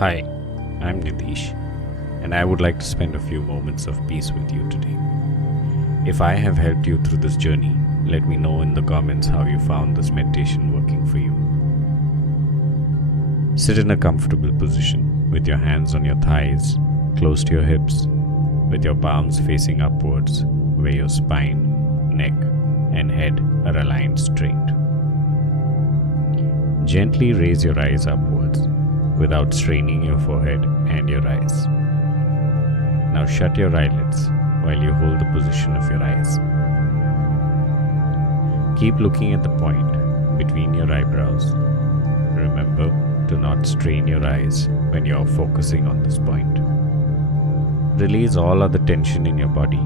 Hi, I'm Nideesh, and I would like to spend a few moments of peace with you today. If I have helped you through this journey, let me know in the comments how you found this meditation working for you. Sit in a comfortable position with your hands on your thighs, close to your hips, with your palms facing upwards, where your spine, neck, and head are aligned straight. Gently raise your eyes upwards without straining your forehead and your eyes. Now shut your eyelids while you hold the position of your eyes. Keep looking at the point between your eyebrows. Remember to not strain your eyes when you are focusing on this point. Release all other tension in your body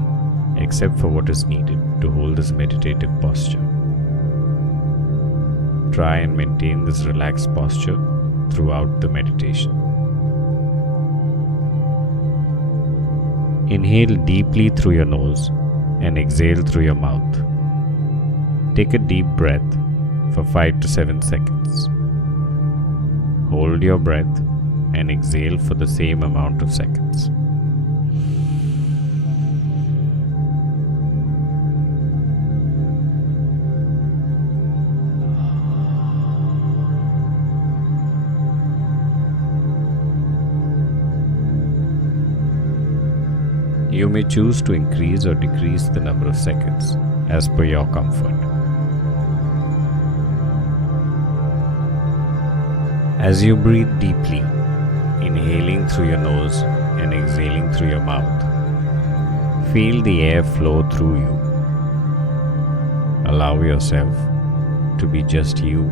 except for what is needed to hold this meditative posture. Try and maintain this relaxed posture throughout the meditation. Inhale deeply through your nose and exhale through your mouth. Take a deep breath for 5 to 7 seconds. Hold your breath and exhale for the same amount of seconds. You may choose to increase or decrease the number of seconds as per your comfort. As you breathe deeply, inhaling through your nose and exhaling through your mouth, feel the air flow through you. Allow yourself to be just you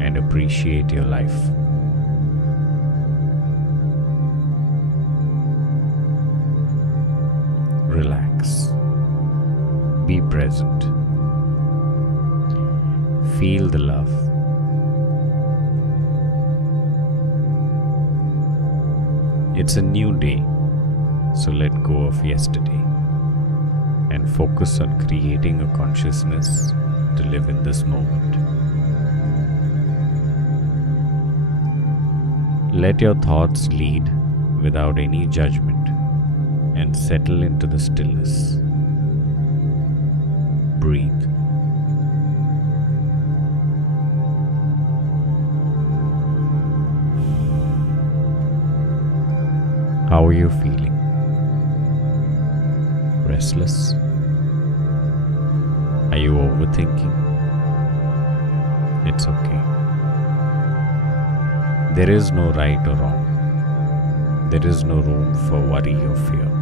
and appreciate your life. Relax. Be present. Feel the love. It's a new day, so let go of yesterday and focus on creating a consciousness to live in this moment. Let your thoughts lead without any judgment and settle into the stillness. Breathe. How are you feeling? Restless? Are you overthinking? It's okay. There is no right or wrong. There is no room for worry or fear.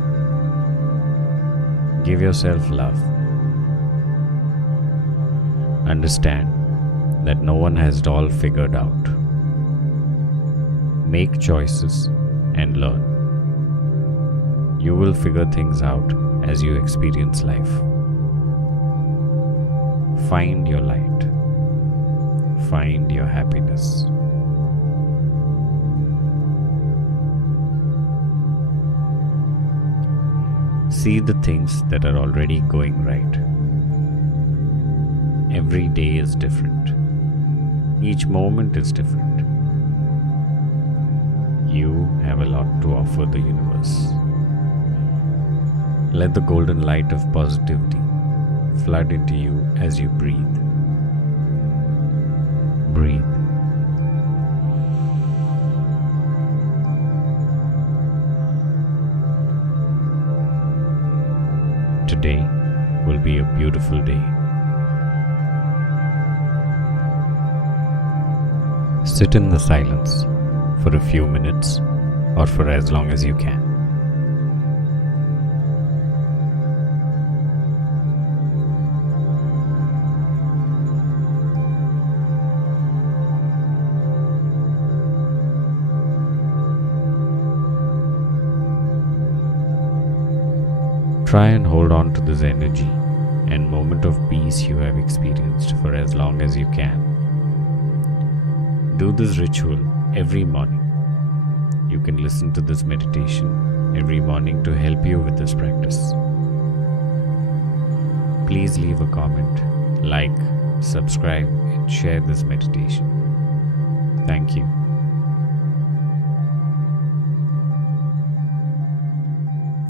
Give yourself love. Understand that no one has it all figured out. Make choices and learn. You will figure things out as you experience life. Find your light. Find your happiness. See the things that are already going right. Every day is different. Each moment is different. You have a lot to offer the universe. Let the golden light of positivity flood into you as you breathe. Breathe. Today will be a beautiful day. Sit in the silence for a few minutes or for as long as you can. Try and hold on to this energy and moment of peace you have experienced for as long as you can. Do this ritual every morning. You can listen to this meditation every morning to help you with this practice. Please leave a comment, like, subscribe, and share this meditation. Thank you.